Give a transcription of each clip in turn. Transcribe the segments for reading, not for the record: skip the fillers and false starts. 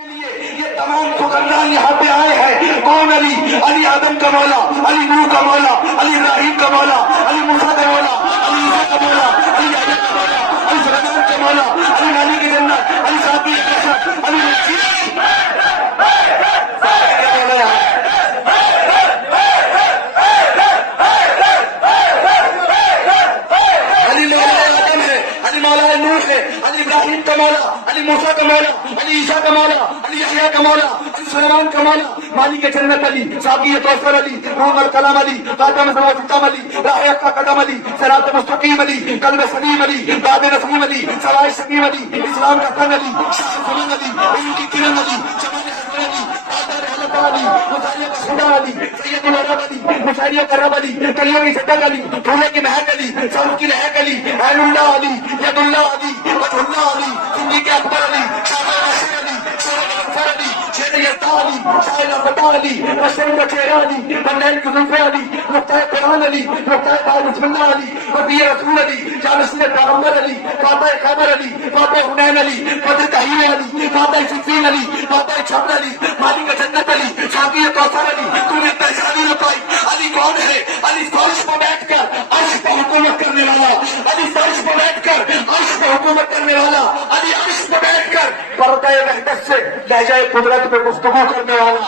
یہ تمام خاندان یہاں پہ آئے ہیں. کون علی؟ علی آدم کا مولا، علی نوح کا مولا، علی ابراہیم کا مولا، علی موسیٰ کا مولا، علی عیسیٰ کا مولا، علی یحییٰ کا مولا، علی سلیمان کا مولا، علی نبی کی جنت، علی صاحب کی کشف، علی مولا نوح ہے، علی ابراہیم کا مولا، علی موسیٰ کا مولا، علی عیسیٰ کا مولا، علی یحییٰ کا مولا، علی سلیمان کا مولا، مالک جنت علی، ساقی کوثر علی، روح الکلام علی، خاتم الانبیاء علی، راہ حق کا قدم علی، صراط مستقیم علی، قلب سلیم علی، باب نسیم علی، سرائے سکیم علی، اسلام کا فن علی، شاہ فنون علی، علم کی کرن علی، جمال حسن علی، آدھار حلق علی، مطالعہ کا خدا علی، سید العرب علی، مشاعریہ کا رب علی، کلیوں کی صدق علی، پھولے کی مہک علی، سب کی لہک علی، عین اللہ علی، ید اللہ علی، وجہ اللہ علی، صدیق اکبر علی، شاہ رشید علی، شاہ غفار علی، شیر یزدہ علی، شاہ نافتا علی، رشید کا چہرہ علی، بندیل کی زلفے علی، نقطۂ قرآن علی، نقطۂ بار بسم اللہ علی، وفی رسول علی، جانشین پیغمبر علی، فاتح خیبر علی، فاتح حنین علی، بدر تحیر علی، فاتح صفین علی، فاتح چھبر علی، مالک جنت علی، ساقی کوثر علی. تم نے پہچانی نہ پائی علی کون ہے؟ علی فرش پر بیٹھ کر عرش پر حکومت کرنے والا، علی فرش پر بیٹھ کر عرش پر حکومت کرنے والا، علی عرش پر بیٹھ کر پردہ وحدت سے لہجہ قدرت پہ گفتگو کرنے والا،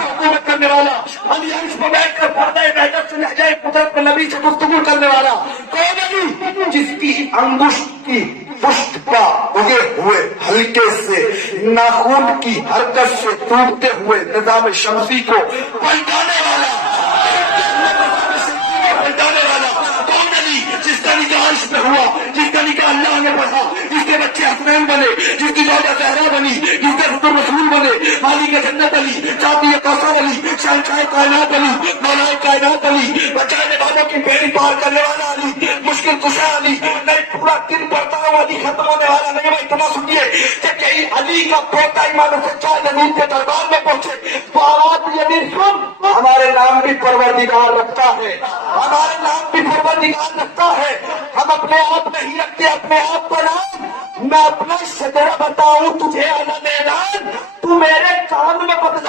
حکومت کرنے والا، علی عرش پر بیٹھ کر پردہ وحدت سے لہجہ قدرت پہ نبی سے گفتگو کرنے والا. کون علی؟ جس کی انگشت کی پشت کا اگے ہوئے ہلکے سے ناخون کی حرکت سے ٹوٹتے ہوئے نظام شمسی کو پلٹانے والا، کون علی؟ جس کا نکاح عرش پہ ہوا، جس کا نکاح اللہ نے پڑھا، جس کے بچے حسنین بنے، جس کی زوجہ زہرا بنی، جس کے حضور رسول بنے، مالک جنت علی، ساقی کوثر علی، شہنشاہ کائنات علی، مولا کائنات علی، بچانے والوں کی بیڑی پار کرنے والا علی، مشکل کشا علی، نہیں پورا دن پڑتا ہوں علی ختم ہونے والا نہیں. میں اتنا سنیے کہ یہی علی کا پوتا ایمان سچا زمین کے دربار میں پہنچے تو آواز یہ بھی سن، ہمارے نام بھی پروردگار رکھتا ہے، ہمارے نام بھی پروردگار رکھتا ہے. ہم اپنے آپ نہیں رکھتے اپنے آپ کا نام. میں اپنا شجرہ بتاؤں تجھے اعلیٰ میدان، تو میرے کان میں بتلا